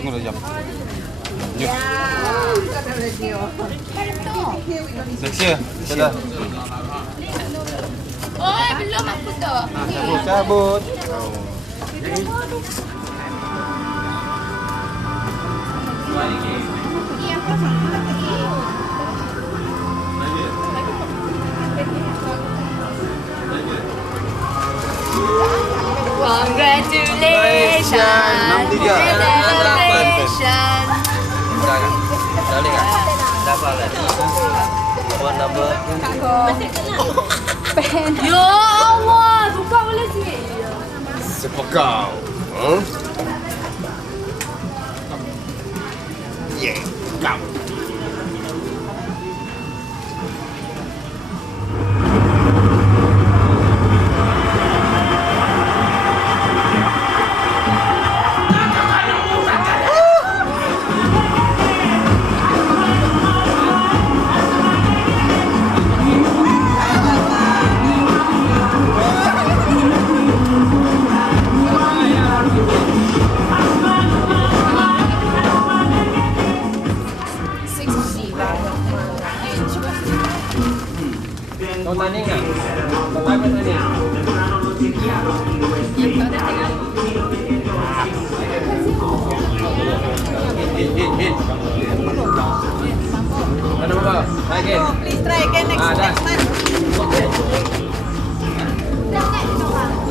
Tunggu 2 jam. Ya. Next year. Sudah. Oh, belum aku tu. Cabut. Congratulations. Boleh kan? Dapat lah. Buat number. Ya Allah, buka boleh sih. Siapa kau? Yeah, kau. Kau tanding tak? Kau tanding? Hit. Mana apa? Try again. Please try again next time.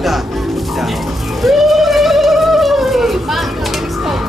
Dah. Mak, kau stop.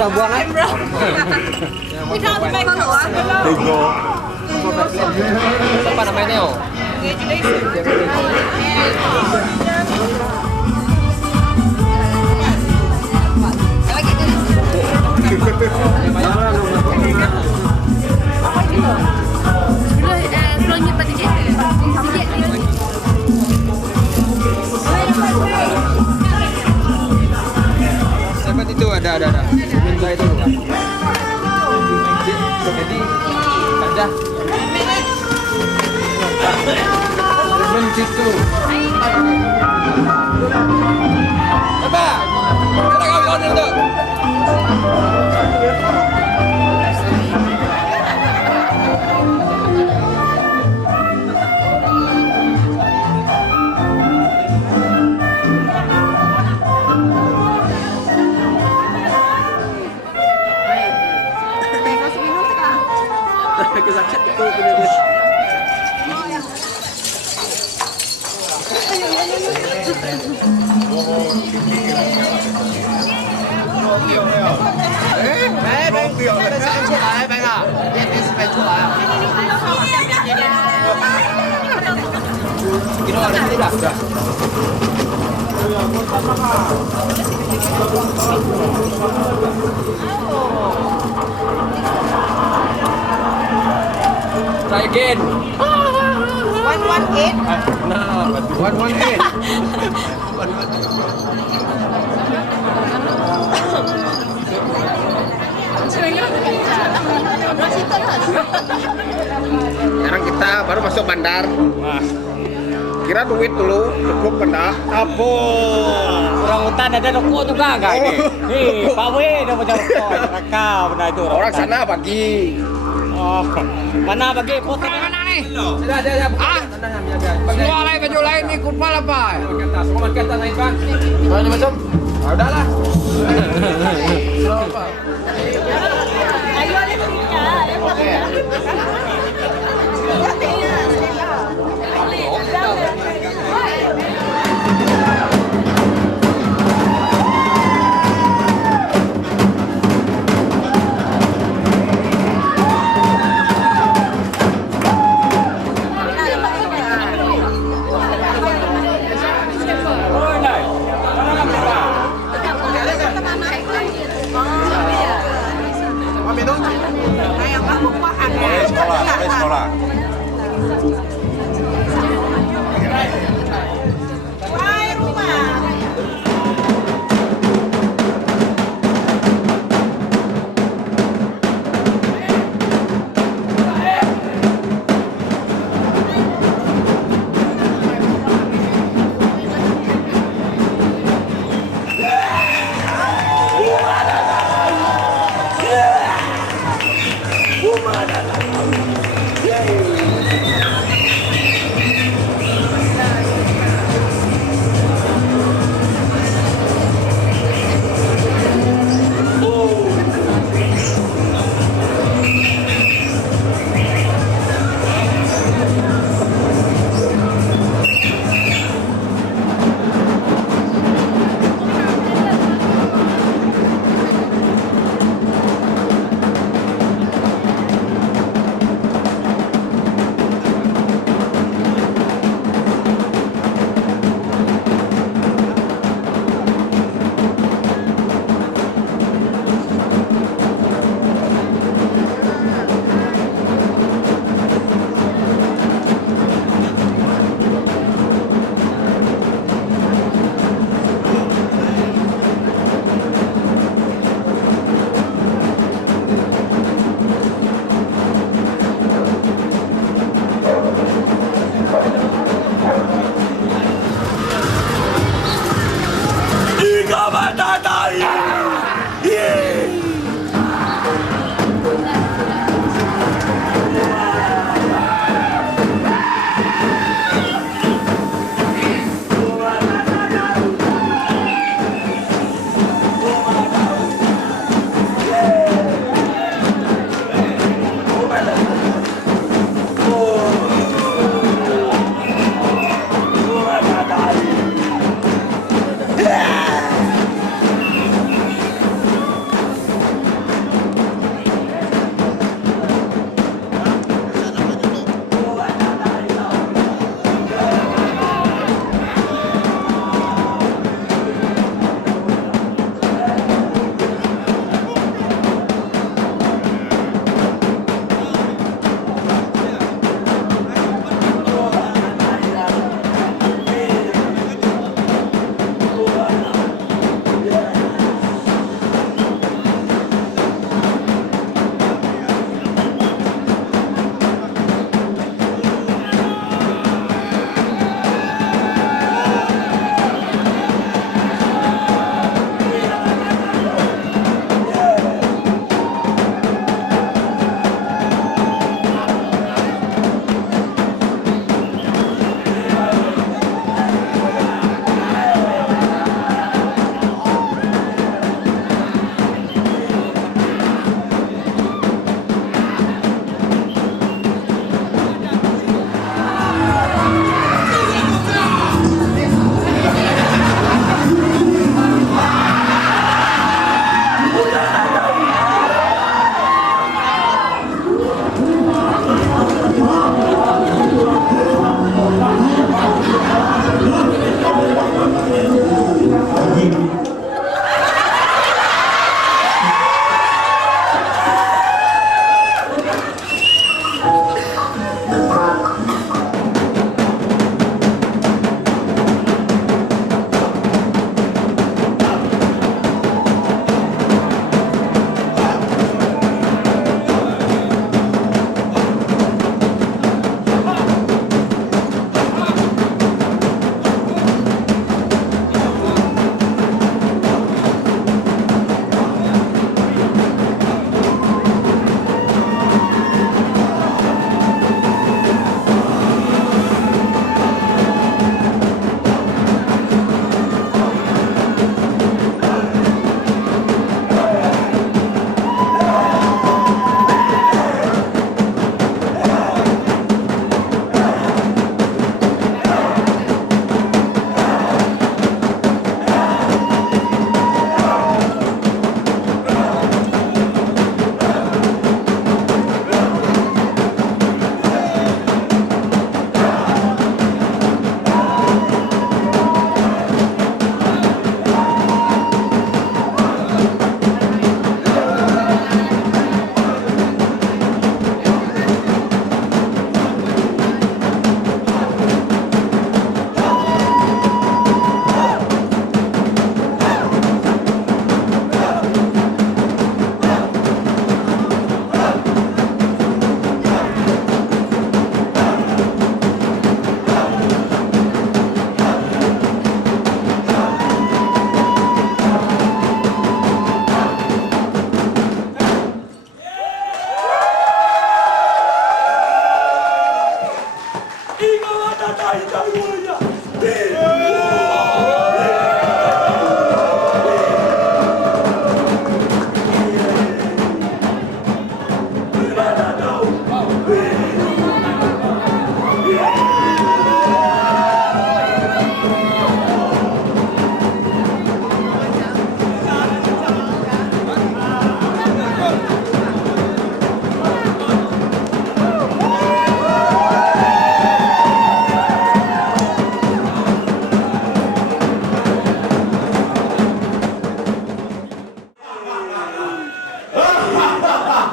Udah buang kan? Siapa namanya Neo? Siapa itu? Ada. Minta itu bukan? Jadi ada. Situ. Apa? Kita kau order tu. sakit itu punya dia. Kira ada tidak? Sudah. Try again. 118. Nah, 118. Sekarang kita baru masuk bandar. Kira duit dulu cukup benda. Apa? Orang hutan ada rokok juga enggak ini? Nih, Pak W dah macam rokok. Neraka benda itu. Orang sana bagi. Oh, mana bagi foto mana nih? Sudah. Ah, Semua lain baju lain ikut malah Pak. semua kata naik kan? Mana macam? Ah, udahlah. Ayo ada cerita. Sekolah.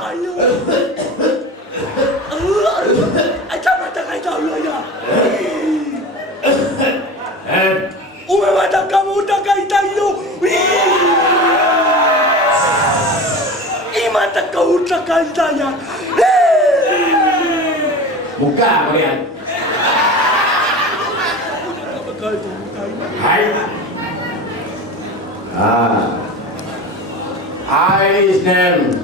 tayo. Ay, tama tayo ya. Umemata kamu tayo. Imata kau saya. Buka kalian. Hai. I is name.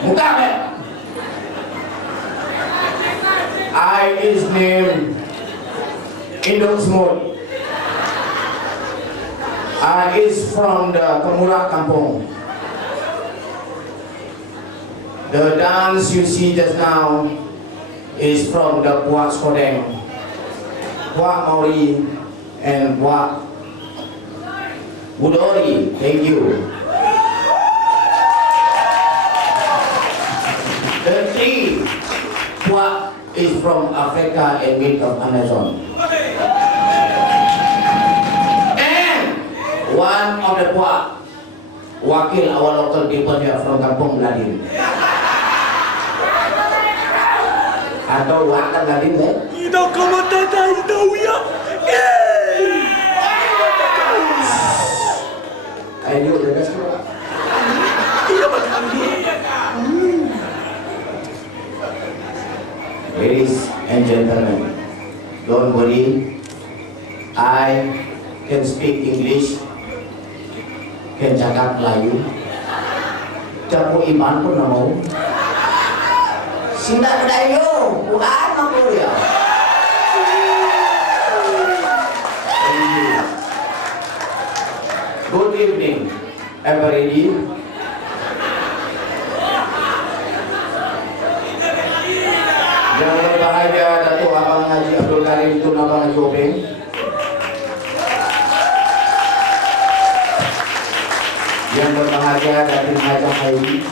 Buka kalian. I is name. Induk Smooth. I is from the Kemurah Kampung. The dance you see just now is from the Puak Skodeng, Puak Maori, and Puak Budori. Thank you. The tree Puak is from Africa and mid of Amazon. And one of the Puak, wakil our local people here from Kampung Ladin. Atau wakan Ladin deh? Ito kamata tayo ya. Ayo udah sekolah. Iya betul. Ladies and gentlemen, don't worry. I can speak English, can cakap Melayu, campur iman pun nak mau. Sindak Melayu, bukan mampu ya. Good evening, everybody. Yang berbahagia Datuk Abang Haji Abdul Karim Tun Abang Haji Openg, yang berbahagia Datuk Haji Haji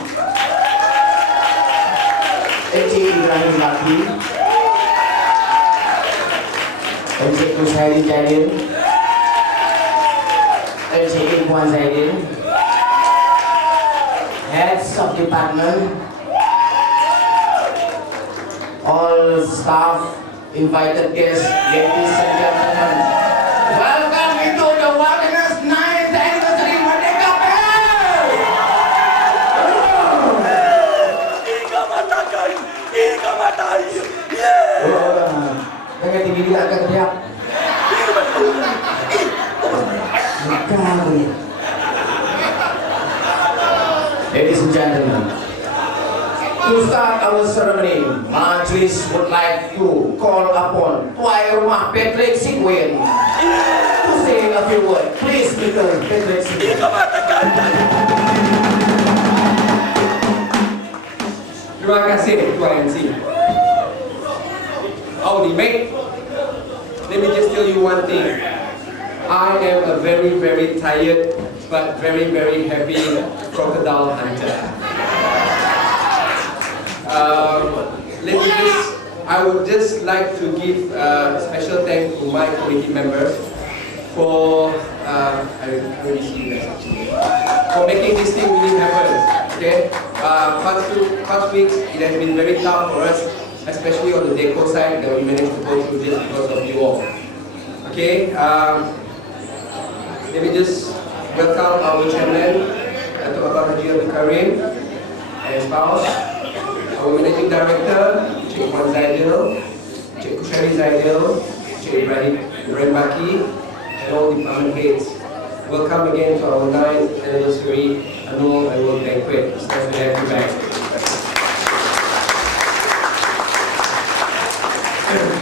Encik Ibrahim Laki, Encik Kushairi Jalil, Encik Irfan Zaidin, heads of department, all staff, invited guests, ladies and gentlemen, welcome into the Wilderness 9th anniversary Merdeka Fair! Ika matai. Jangan tinggi dia akan teriak. Ladies and gentlemen, to start our ceremony, Majlis would like to call upon Tuai Rumah Patrick Sigwin to say a few words. Please, Mr. Patrick Sigwin. Terima kasih Tuan MC. Audi mate, let me just tell you one thing. I am a very tired but very happy crocodile hunter. I would just like to give special thanks to my committee members for for making this thing really happen. Okay, past weeks it has been very tough for us, especially on the deco side, that we managed to go through this because of you all. Okay, let me just welcome our chairman, Datuk Abang Haji Abdul Karim, and spouse, our managing director, Cik Wan Zaidil, Cik Kushairi Zaidil, Cik Ibrahim Baki, and all department heads. Welcome again to our 9th anniversary annual annual banquet. It's nice to have you back.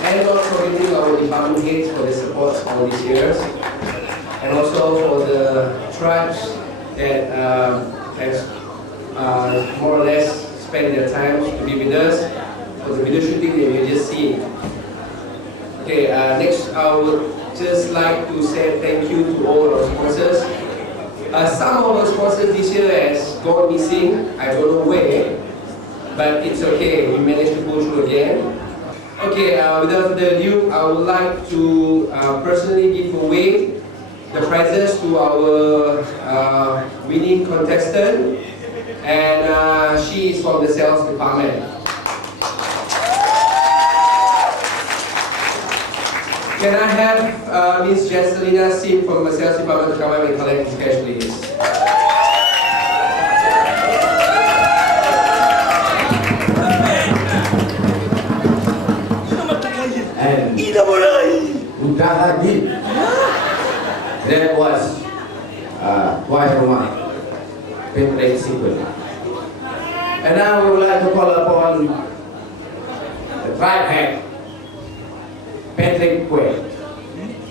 And also thanking our department heads for the support all these years, and also for the tribes that has more or less spent their time to be with us for the video shooting that you just see. Okay, next I would just like to say thank you to all our sponsors. Some of our sponsors this year has gone missing. I don't know where, but it's okay. We managed to go through again. Okay, without further ado, I would like to personally give away the prizes to our winning contestant. and she is from the sales department. Can I have Miss Jesselina Sim from the sales department to come and collect this cash, please? And Ina mo na udah lagi. That was Tuai Rumah Patrick sequence. And now we would like to call upon the tribe head, Patrick Kue.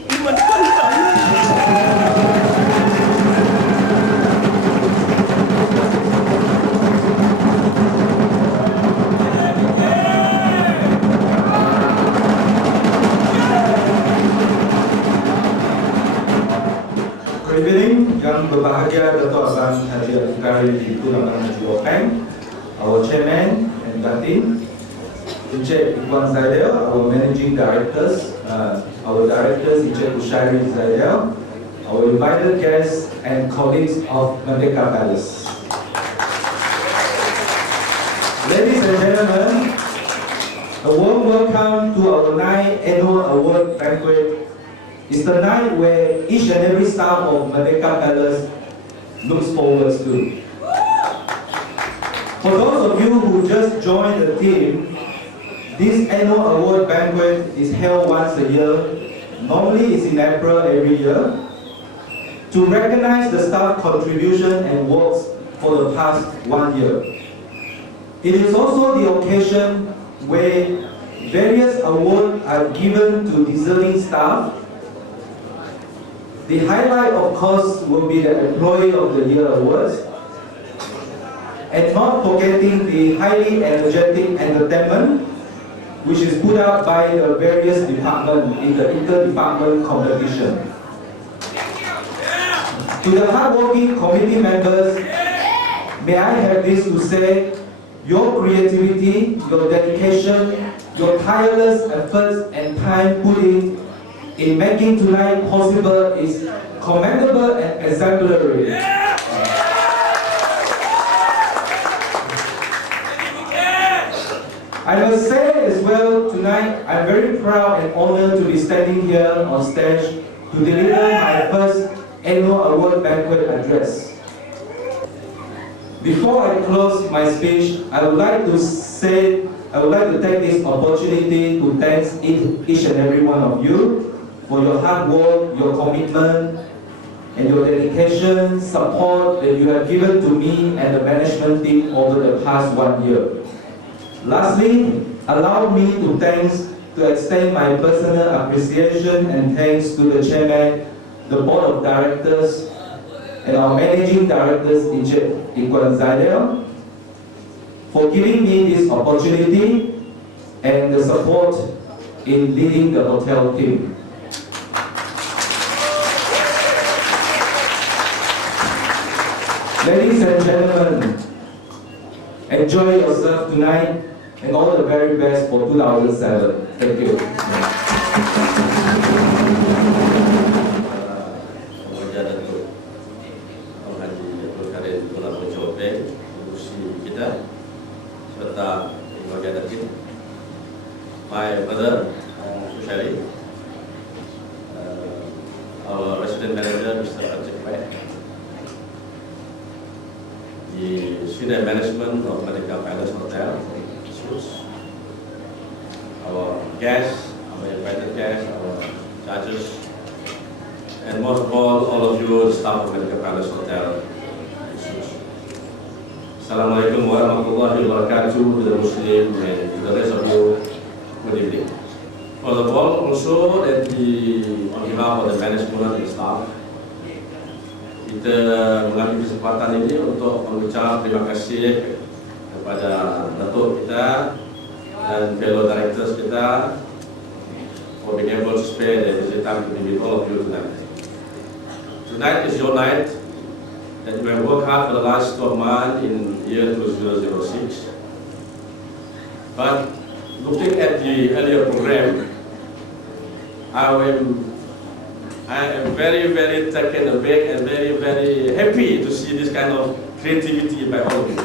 Iman kaya. Good evening, yang berbahagia Dato' Abang Haji Al-Fuqari Ibu Abang Haji Wokeng, our chairman and Batin, Encik Ikhwan Zaidel, our managing directors, our directors Encik Ushairi Zaidel, our invited guests and colleagues of Merdeka Palace. Ladies and gentlemen, a warm welcome to our 9th annual award banquet. It's the night where each and every staff of Merdeka Palace looks forward to. For those of you who just joined the team, this annual award banquet is held once a year. Normally it's in April every year, to recognize the staff contribution and works for the past 1 year. It is also the occasion where various awards are given to deserving staff. The highlight, of course, will be the Employee of the Year awards, and not forgetting the highly energetic entertainment, which is put out by the various departments in the inter-department competition. To the hardworking committee members, may I have this to say: your creativity, your dedication, your tireless efforts and time put in making tonight possible is commendable and exemplary. I must say as well, tonight I'm very proud and honored to be standing here on stage to deliver my first annual award banquet address. Before I close my speech, I would like to take this opportunity to thank each and every one of you for your hard work, your commitment, and your dedication, support that you have given to me and the management team over the past 1 year. Lastly, allow me to extend my personal appreciation and thanks to the chairman, the board of directors, and our managing directors, Encik Ikhwan Zaidel, for giving me this opportunity and the support in leading the hotel team. Ladies and gentlemen, enjoy yourself tonight and all the very best for 2007. Thank you. Kemudian untuk Haji Al-Fuqari telah mencoba urusi kita serta keluarga tim. My brother, Ushairi, our resident manager, Mr. Patrick Kue, the senior management of Merdeka Palace Hotel, our guests, our invited guests, our judges, and most of all of you, the staff of Merdeka Palace Hotel. Assalamualaikum warahmatullahi wabarakatuh to the Muslim and to the rest of you. Good evening. First of all, also on behalf of the management and staff, kita mengambil kesempatan ini untuk mengucap terima kasih kepada datuk kita dan fellow directors kita for being able to spare the visit time to be with all of you tonight. Tonight is your night that you have worked hard for the last 12 months in year 2006. But looking at the earlier program, I am very, very taken aback and very, very happy to see this kind of creativity by all of you.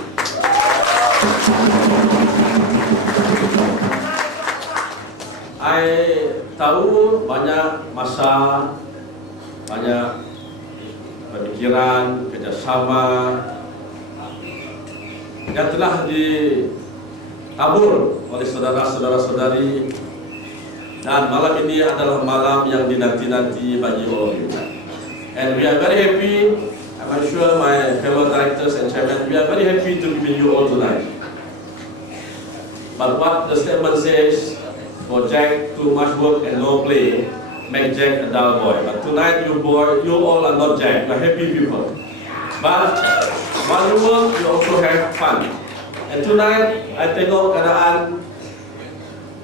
I tahu banyak masa, banyak pemikiran, kerjasama yang telah ditabur oleh saudara-saudari, dan malam ini adalah malam yang dinanti-nanti bagi all of you. And we are very happy, I'm sure my fellow directors and chairman, we are very happy to be with you all tonight. But what the statement says, for Jack, too much work and no play, make Jack a dull boy. But tonight, you all are not Jack, you are happy people. But while you work, you also have fun. And tonight, I tengok keadaan,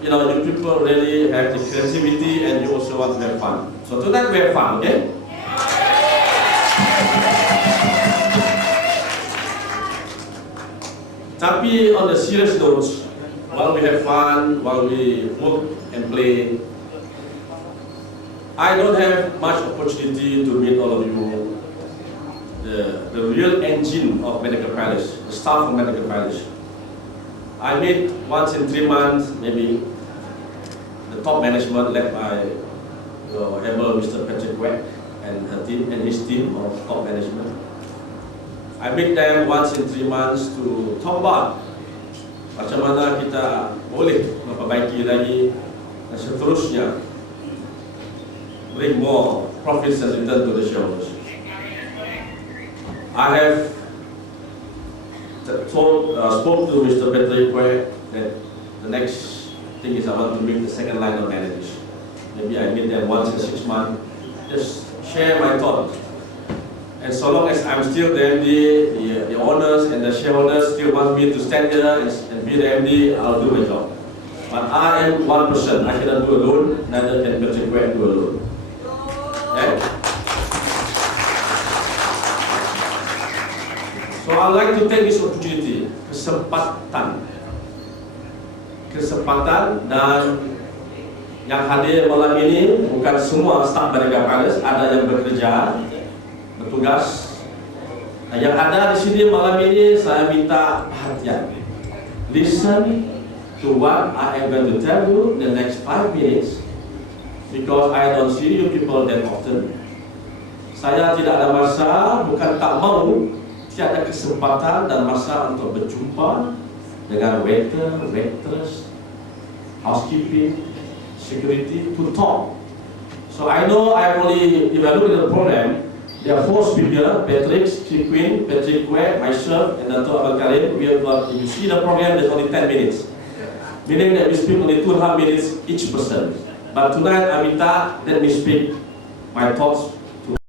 you people really have the creativity and you also want to have fun. So tonight we have fun, okay? Tapi on the serious notes, while we have fun, while we work and play, I don't have much opportunity to meet all of you, the real engine of Medical Palace, the staff of Medical Palace. I meet once in 3 months, maybe, the top management led by able Mr. Patrick Quack and his team of top management. I meet them once in 3 months to talk about macam mana kita boleh memperbaiki lagi dan seterusnya bring more profits and return to the shareholders. I have spoke to Mr. Patrick Quack that the next thing is I want to meet the second line of managers. Maybe I meet them once in 6 months, just share my thoughts. And so long as I'm still the MD, the owners and the shareholders still want me to stand there and be the MD, I'll do my job. But I am one person, I cannot do alone, neither can Patrick Quack do alone. Okay? So I'd like to take this opportunity, kesempatan dan yang hadir malam ini bukan semua staf Medical Palace, ada yang bekerja, bertugas. Yang ada di sini malam ini saya minta perhatian. Listen to what I am going to tell you in the next 5 minutes, because I don't see you people that often. Saya tidak ada masa, bukan tak mau, tiada kesempatan dan masa untuk berjumpa dengan waiter, waitress, housekeeping, security to talk. So I know I only, if I look at the program, there are 4 speakers, Patrick, Queen, Patrick Quack, myself, and Dato' Abel Karim. We have got, if you see the program, there's only 10 minutes. Meaning that we speak only 2.5 minutes each person. But tonight, I minta, let me speak my thoughts